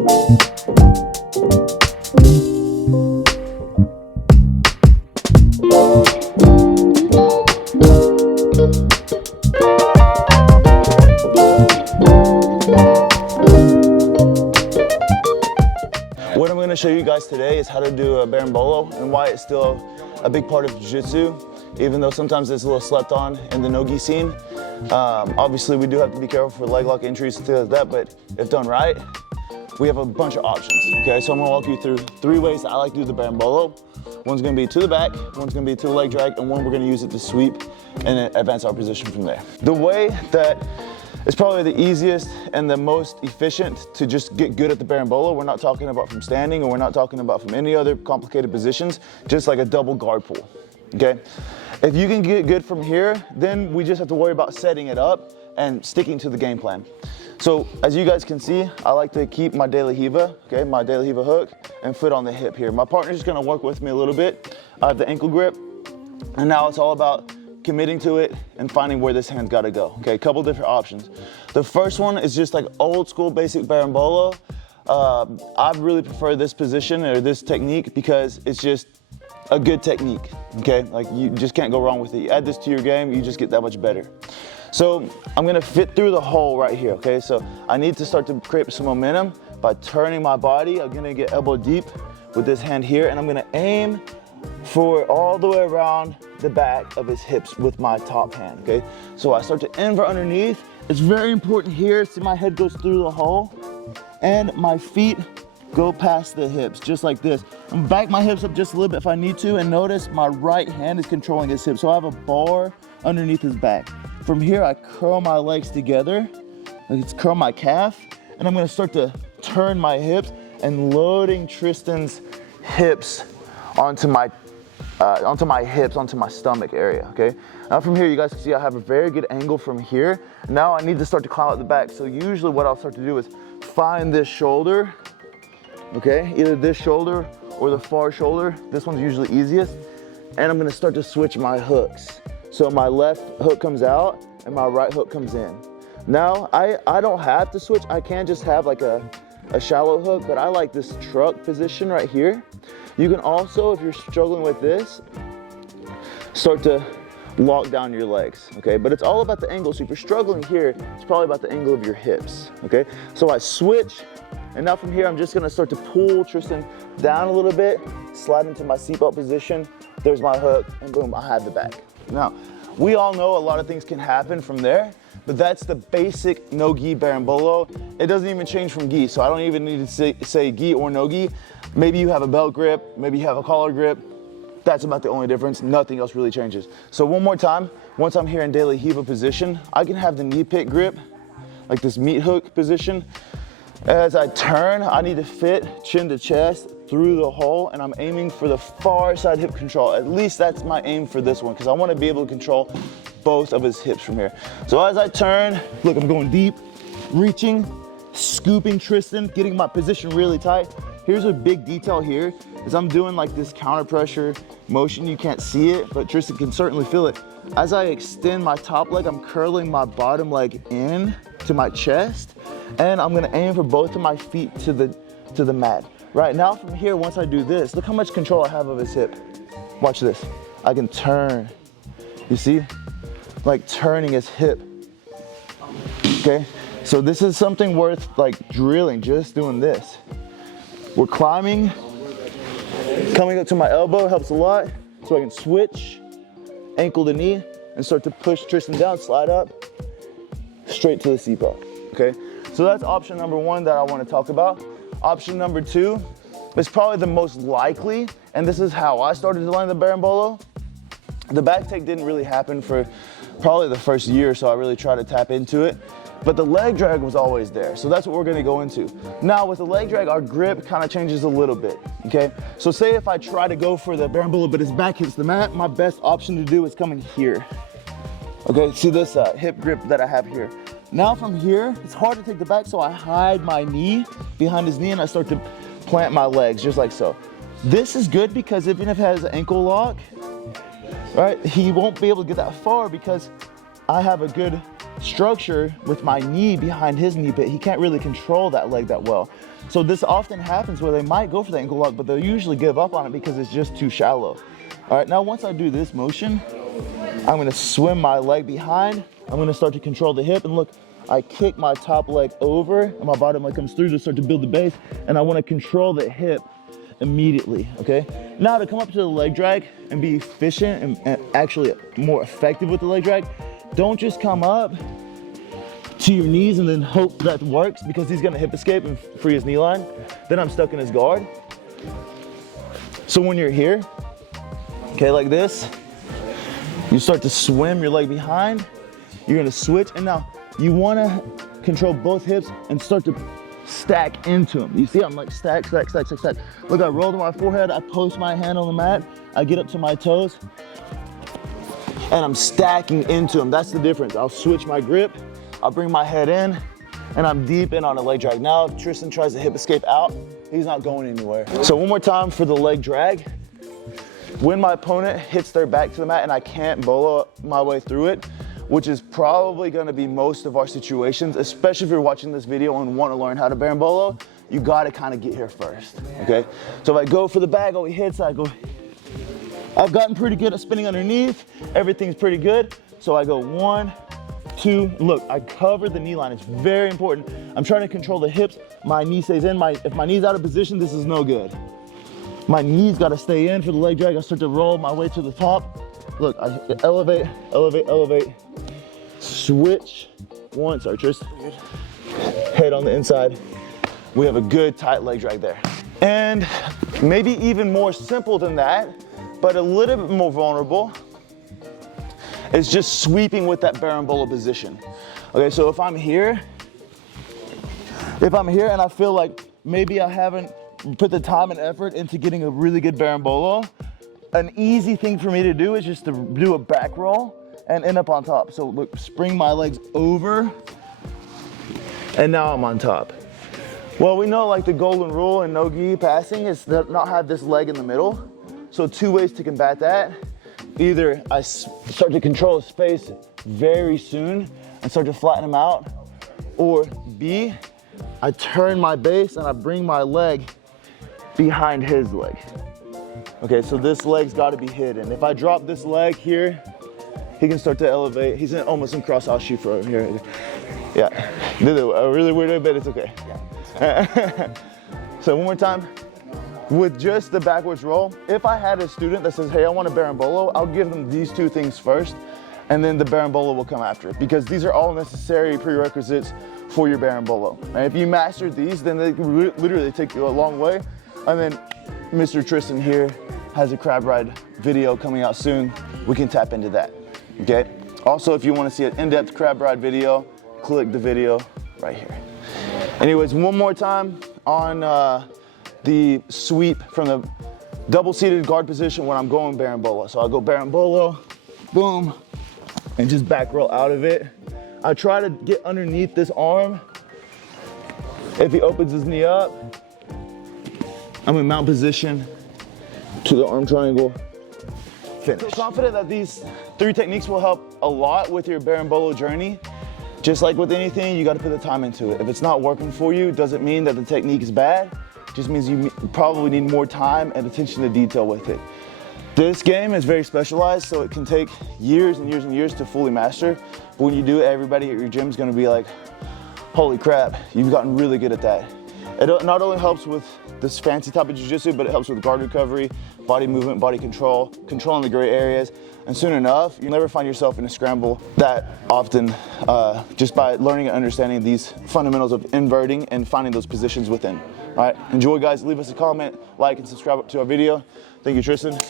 What I'm going to show you guys today is how to do a berimbolo and why it's still a big part of jiu-jitsu, even though sometimes it's a little slept on in the nogi scene. Obviously, we do have to be careful for leg lock injuries and things like that, but if done right, we have a bunch of options. Okay, so I'm going to walk you through 3 ways that I like to do the berimbolo. One's going to be to the back, one's going to be to the leg drag, and one we're going to use it to sweep and advance our position from there. The way that it's probably the easiest and the most efficient to just get good at the berimbolo. We're not talking about from standing, or we're not talking about from any other complicated positions, just like a double guard pull, okay? If you can get good from here, then we just have to worry about setting it up and sticking to the game plan. So as you guys can see, I like to keep my De La Riva, okay, my De La Riva hook and foot on the hip here. My partner's just gonna work with me a little bit. I have the ankle grip, and now it's all about committing to it and finding where this hand's got to go. Okay, a couple different options. The first one is just like old school basic berimbolo. I really prefer this position or this technique because it's just a good technique. Okay, like you just can't go wrong with it. You add this to your game, you just get that much better. So I'm gonna fit through the hole right here. Okay, so I need to start to create some momentum by turning my body. I'm gonna get elbow deep with this hand here, and I'm gonna aim for all the way around the back of his hips with my top hand, okay? So I start to invert underneath. It's very important here, see my head goes through the hole and my feet go past the hips, just like this. I'm back my hips up just a little bit if I need to, and notice my right hand is controlling his hips. So I have a bar underneath his back. From here, I curl my legs together, like curl my calf, and I'm gonna start to turn my hips and loading Tristan's hips onto my hips, onto my stomach area, okay? Now from here, you guys can see I have a very good angle from here. Now I need to start to climb out the back. So usually what I'll start to do is find this shoulder, okay? Either this shoulder or the far shoulder. This one's usually easiest. And I'm gonna start to switch my hooks. So my left hook comes out and my right hook comes in. Now, I don't have to switch. I can just have like a shallow hook, but I like this truck position right here. You can also, if you're struggling with this, start to lock down your legs, okay? But it's all about the angle. So if you're struggling here, it's probably about the angle of your hips, okay? So I switch, and now from here, I'm just gonna start to pull Tristan down a little bit, slide into my seatbelt position. There's my hook, and boom, I have the back. Now, we all know a lot of things can happen from there, but that's the basic no-gi berimbolo. It doesn't even change from gi, so I don't even need to say gi or no-gi. Maybe you have a belt grip, maybe you have a collar grip. That's about the only difference. Nothing else really changes. So one more time, once I'm here in De La Riva position, I can have the knee pick grip, like this meat hook position. As I turn, I need to fit chin to chest through the hole, and I'm aiming for the far side hip control. At least that's my aim for this one, because I want to be able to control both of his hips from here. So as I turn, look, I'm going deep, reaching, scooping Tristan, getting my position really tight. Here's a big detail here, is I'm doing like this counter pressure motion. You can't see it, but Tristan can certainly feel it. As I extend my top leg, I'm curling my bottom leg in to my chest, and I'm gonna aim for both of my feet to the mat. Right now from here, once I do this, look how much control I have of his hip. Watch this, I can turn. You see, like turning his hip, okay? So this is something worth like drilling, just doing this. We're climbing, coming up to my elbow helps a lot, so I can switch, ankle to knee, and start to push Tristan down, slide up, straight to the seatbelt, okay? So that's option number one that I want to talk about. Option number two is probably the most likely, and this is how I started to learn the berimbolo. The back take didn't really happen for probably the first year, so I really tried to tap into it. But the leg drag was always there, so that's what we're gonna go into. Now with the leg drag, our grip kind of changes a little bit, okay? So say if I try to go for the berimbolo, but his back hits the mat, my best option to do is coming here. Okay, see this hip grip that I have here. Now from here, it's hard to take the back, so I hide my knee behind his knee and I start to plant my legs, just like so. This is good because even if he has an ankle lock, right, he won't be able to get that far because I have a good structure with my knee behind his knee pit. He can't really control that leg that well. So this often happens where they might go for the ankle lock, but they'll usually give up on it because it's just too shallow. All right, now once I do this motion, I'm gonna swim my leg behind. I'm gonna start to control the hip, and look, I kick my top leg over and my bottom leg comes through to start to build the base, and I wanna control the hip immediately, okay? Now to come up to the leg drag and be efficient and actually more effective with the leg drag, don't just come up to your knees and then hope that works, because he's gonna hip escape and free his knee line. Then I'm stuck in his guard. So when you're here, okay, like this, you start to swim your leg behind, you're gonna switch, and now you wanna control both hips and start to stack into them. You see, I'm like stack, stack, stack, stack, stack. Look, I roll to my forehead, I post my hand on the mat, I get up to my toes, and I'm stacking into them. That's the difference. I'll switch my grip, I'll bring my head in, and I'm deep in on a leg drag. Now, if Tristan tries to hip escape out, he's not going anywhere. So one more time for the leg drag. When my opponent hits their back to the mat and I can't bolo my way through it, which is probably gonna be most of our situations, especially if you're watching this video and wanna learn how to berimbolo, you gotta kinda get here first, okay? So if I go for the bag, oh, he hits, I go, I've gotten pretty good at spinning underneath, everything's pretty good, so I go 1, 2, look, I cover the knee line, it's very important. I'm trying to control the hips, my knee stays in, if my knee's out of position, this is no good. My knees gotta stay in for the leg drag, I start to roll my way to the top. Look, I elevate, elevate, elevate, switch, one, sorry Tris, head on the inside. We have a good tight leg drag there. And maybe even more simple than that, but a little bit more vulnerable, is just sweeping with that berimbolo position. Okay, so if I'm here and I feel like maybe I haven't put the time and effort into getting a really good berimbolo, an easy thing for me to do is just to do a back roll and end up on top. So look, spring my legs over, and now I'm on top. Well, we know like the golden rule in nogi passing is to not have this leg in the middle. So 2 ways to combat that. Either I start to control the space very soon and start to flatten him out, or B, I turn my base and I bring my leg behind his leg. Okay, so this leg's gotta be hidden. If I drop this leg here, he can start to elevate. He's almost in cross shoe for here. Yeah, did a really weird way, but it's okay. Yeah. So one more time. With just the backwards roll, if I had a student that says, hey, I want a berimbolo, I'll give them these 2 things first, and then the berimbolo will come after it, because these are all necessary prerequisites for your berimbolo. And if you master these, then they can literally take you a long way. And then Mr. Tristan here has a crab ride video coming out soon. We can tap into that, okay? Also, if you want to see an in-depth crab ride video, click the video right here. Anyways, one more time on the sweep from the double-seated guard position when I'm going berimbolo. So I'll go berimbolo, boom, and just back roll out of it. I try to get underneath this arm. If he opens his knee up, I'm in mount position to the arm triangle, finish. I'm confident that these 3 techniques will help a lot with your berimbolo journey. Just like with anything, you gotta put the time into it. If it's not working for you, it doesn't mean that the technique is bad. It just means you probably need more time and attention to detail with it. This game is very specialized, so it can take years and years and years to fully master. But when you do it, everybody at your gym is gonna be like, holy crap, you've gotten really good at that. It not only helps with this fancy type of jiu-jitsu, but it helps with guard recovery, body movement, body control, controlling the gray areas. And soon enough, you'll never find yourself in a scramble that often just by learning and understanding these fundamentals of inverting and finding those positions within. All right, enjoy guys, leave us a comment, like and subscribe to our video. Thank you, Tristan.